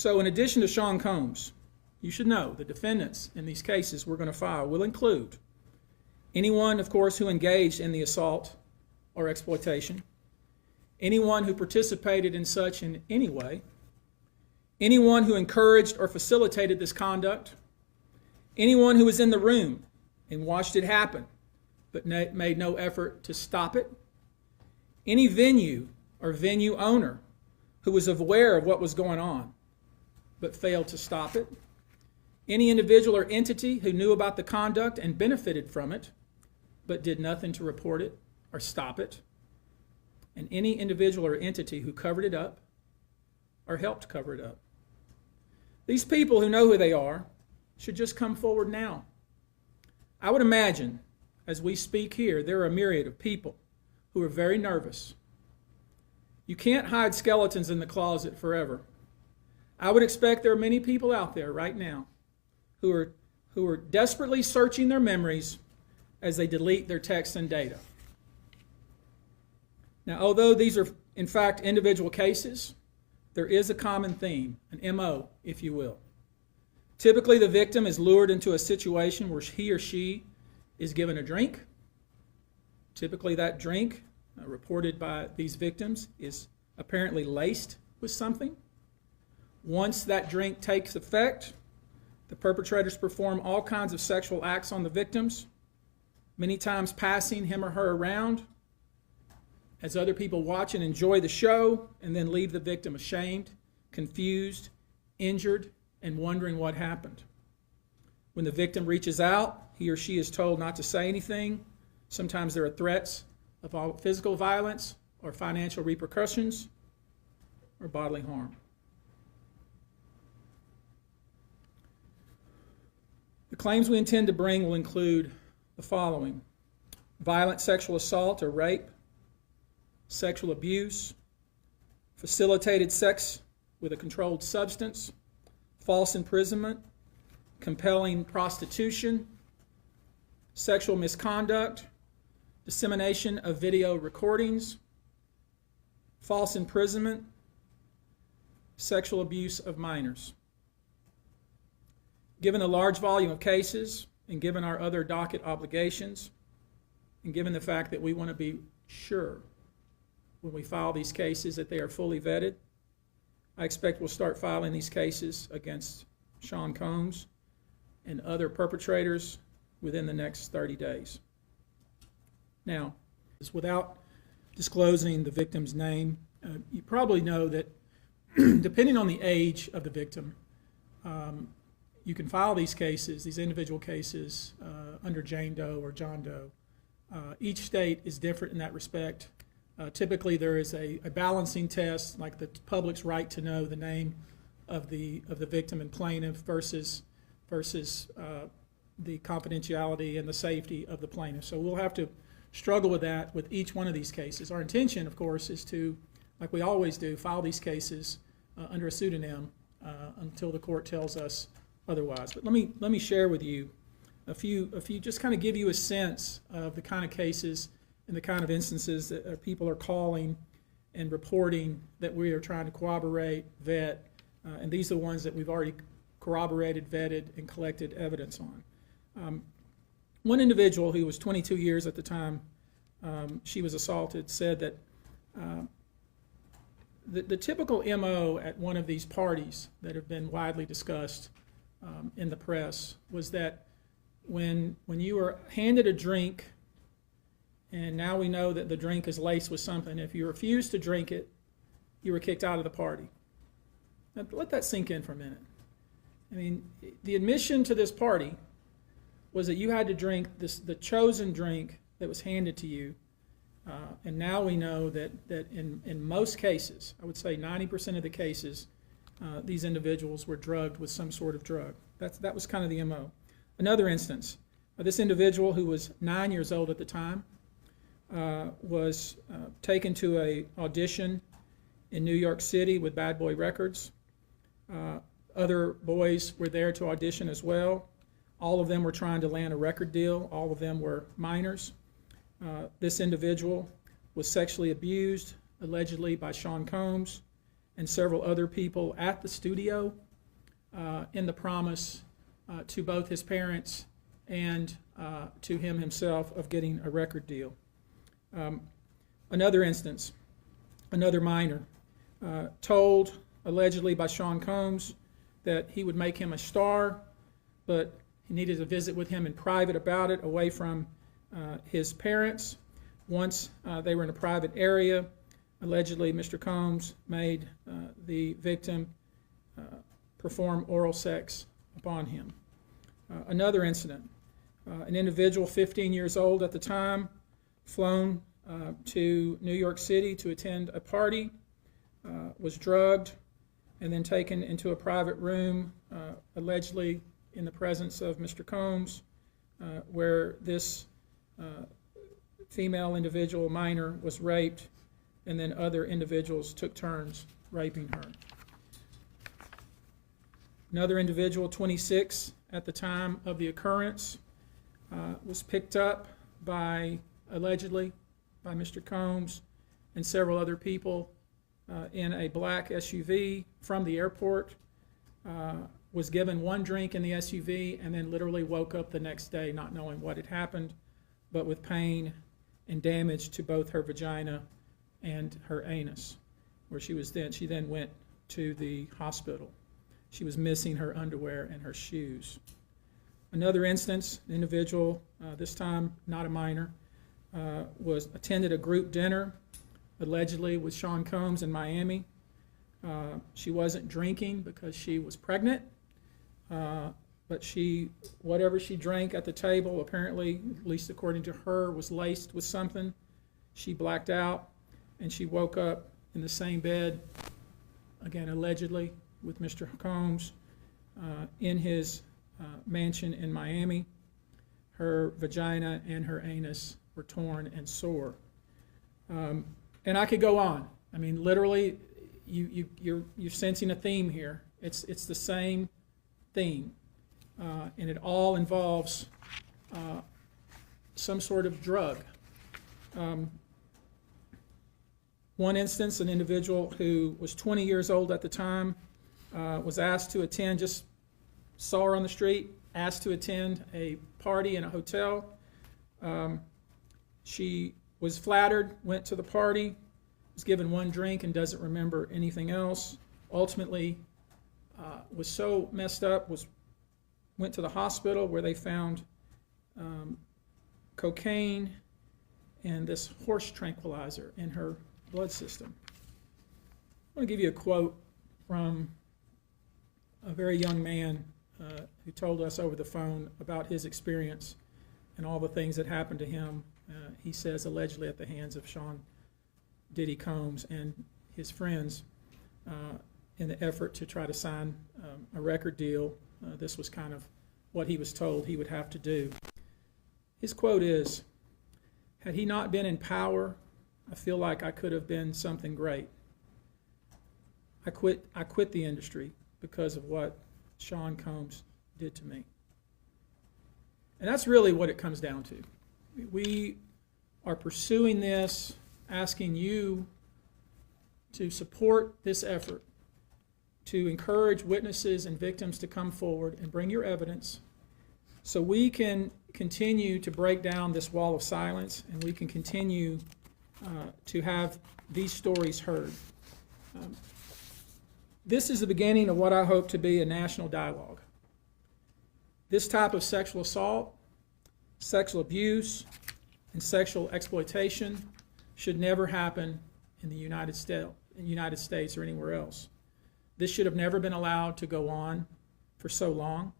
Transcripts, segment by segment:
So in addition to Sean Combs, you should know the defendants in these cases we're going to file will include anyone, of course, who engaged in the assault or exploitation, anyone who participated in such in any way, anyone who encouraged or facilitated this conduct, anyone who was in the room and watched it happen but made no effort to stop it, any venue or venue owner who was aware of what was going on but failed to stop it, any individual or entity who knew about the conduct and benefited from it but did nothing to report it or stop it, and any individual or entity who covered it up or helped cover it up. These people who know who they are should just come forward now. I would imagine, as we speak here, there are a myriad of people who are very nervous. You can't hide skeletons in the closet forever. I would expect there are many people out there right now who are desperately searching their memories as they delete their texts and data. Now, although these are, in fact, individual cases, there is a common theme, an MO, if you will. Typically, the victim is lured into a situation where he or she is given a drink. Typically, that drink, reported by these victims, is apparently laced with something. Once that drink takes effect, the perpetrators perform all kinds of sexual acts on the victims, many times passing him or her around as other people watch and enjoy the show, and then leave the victim ashamed, confused, injured, and wondering what happened. When the victim reaches out, he or she is told not to say anything. Sometimes there are threats of physical violence or financial repercussions or bodily harm. The claims we intend to bring will include the following: violent sexual assault or rape, sexual abuse, facilitated sex with a controlled substance, false imprisonment, compelling prostitution, sexual misconduct, dissemination of video recordings, false imprisonment, sexual abuse of minors. Given the large volume of cases, and given our other docket obligations, and given the fact that we want to be sure when we file these cases that they are fully vetted, I expect we'll start filing these cases against Sean Combs and other perpetrators within the next 30 days. Now, without disclosing the victim's name, you probably know that depending on the age of the victim, you can file these cases, these individual cases, under Jane Doe or John Doe. Each state is different in that respect. Typically, there is a balancing test, like the public's right to know the name of the victim and plaintiff versus the confidentiality and the safety of the plaintiff. So we'll have to struggle with that with each one of these cases. Our intention, of course, is to, like we always do, file these cases under a pseudonym until the court tells us otherwise. But let me share with you a few, just kind of give you a sense of the kind of cases and the kind of instances that people are calling and reporting that we are trying to corroborate, vet, and these are the ones that we've already corroborated, vetted, and collected evidence on. One individual who was 22 years at the time she was assaulted said that the typical MO at one of these parties that have been widely discussed in the press was that when you were handed a drink, and now we know that the drink is laced with something, if you refused to drink it, you were kicked out of the party. Now, let that sink in for a minute. I mean, the admission to this party was that you had to drink the chosen drink that was handed to you, and now we know that in most cases, I would say 90% of the cases, these individuals were drugged with some sort of drug. That was kind of the MO. Another instance, this individual who was 9 years old at the time was taken to an audition in New York City with Bad Boy Records. Other boys were there to audition as well. All of them were trying to land a record deal. All of them were minors. This individual was sexually abused, allegedly by Sean Combs, and several other people at the studio in the promise to both his parents and to him himself of getting a record deal. Another instance, another minor, told allegedly by Sean Combs that he would make him a star, but he needed to visit with him in private about it, away from his parents. Once they were in a private area, allegedly Mr. Combs made the victim perform oral sex upon him. Another incident, an individual 15 years old at the time, flown to New York City to attend a party, was drugged, and then taken into a private room, allegedly in the presence of Mr. Combs, where this female individual, minor, was raped, and then other individuals took turns raping her. Another individual, 26 at the time of the occurrence, was picked up by, allegedly, by Mr. Combs and several other people in a black SUV from the airport, was given one drink in the SUV, and then literally woke up the next day not knowing what had happened, but with pain and damage to both her vagina and her anus, where she then went to the hospital. She was missing her underwear and her shoes. Another instance, an individual, this time not a minor, attended a group dinner, allegedly with Sean Combs in Miami. She wasn't drinking because she was pregnant, but whatever she drank at the table, apparently, at least according to her, was laced with something. She blacked out, and she woke up in the same bed, again allegedly, with Mr. Combs in his mansion in Miami. Her vagina and her anus were torn and sore. And I could go on. I mean, literally, you're sensing a theme here. It's the same theme, and it all involves some sort of drug. One instance, an individual who was 20 years old at the time was asked to attend, just saw her on the street, asked to attend a party in a hotel. She was flattered, went to the party, was given one drink and doesn't remember anything else. Ultimately, was so messed up, went to the hospital where they found cocaine and this horse tranquilizer in her blood system. I want to give you a quote from a very young man who told us over the phone about his experience and all the things that happened to him, he says, allegedly at the hands of Sean Diddy Combs and his friends in the effort to try to sign a record deal. This was kind of what he was told he would have to do. His quote is, "Had he not been in power, I feel like I could have been something great. I quit the industry because of what Sean Combs did to me." And that's really what it comes down to. We are pursuing this, asking you to support this effort, to encourage witnesses and victims to come forward and bring your evidence so we can continue to break down this wall of silence, and we can continue to have these stories heard. This is the beginning of what I hope to be a national dialogue. This type of sexual assault, sexual abuse, and sexual exploitation should never happen in the United States or anywhere else. This should have never been allowed to go on for so long.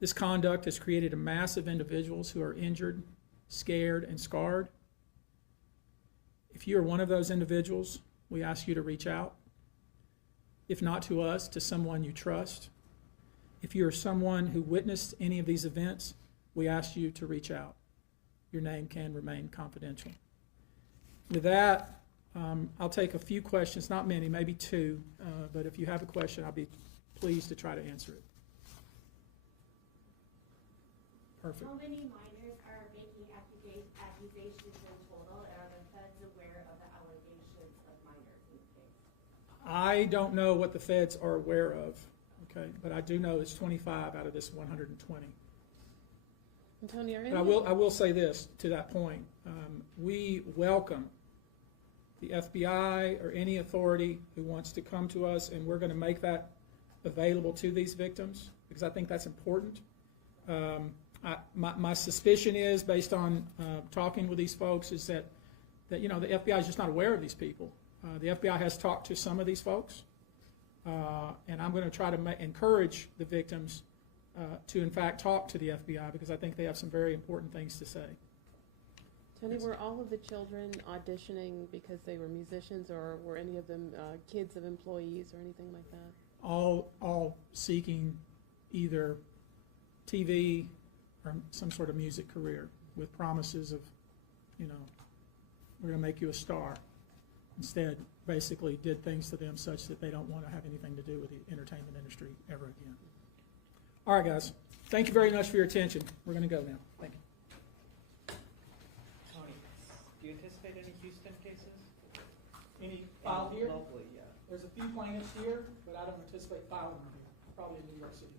This conduct has created a mass of individuals who are injured, scared, and scarred. If you are one of those individuals, we ask you to reach out. If not to us, to someone you trust. If you are someone who witnessed any of these events, we ask you to reach out. Your name can remain confidential. With that, I'll take a few questions, not many, maybe two, but if you have a question, I'll be pleased to try to answer it. Perfect. How many minors are making accusations in total, and are the feds aware of the allegations of minors in the case? I don't know what the feds are aware of, okay, but I do know it's 25 out of this 120. And Tony, But I will say this to that point. We welcome the FBI or any authority who wants to come to us, and we're going to make that available to these victims because I think that's important. My suspicion is, based on talking with these folks, is that you know, the FBI is just not aware of these people. The FBI has talked to some of these folks, and I'm going to try to encourage the victims to, in fact, talk to the FBI because I think they have some very important things to say. Tony, were all of the children auditioning because they were musicians, or were any of them kids of employees or anything like that? All seeking either TV or some sort of music career with promises of, you know, we're going to make you a star. Instead, basically did things to them such that they don't want to have anything to do with the entertainment industry ever again. All right, guys. Thank you very much for your attention. We're going to go now. Thank you. Tony, do you anticipate any Houston cases? Any filed here? Locally, yeah. There's a few plaintiffs here, but I don't anticipate filing them here. Probably in New York City.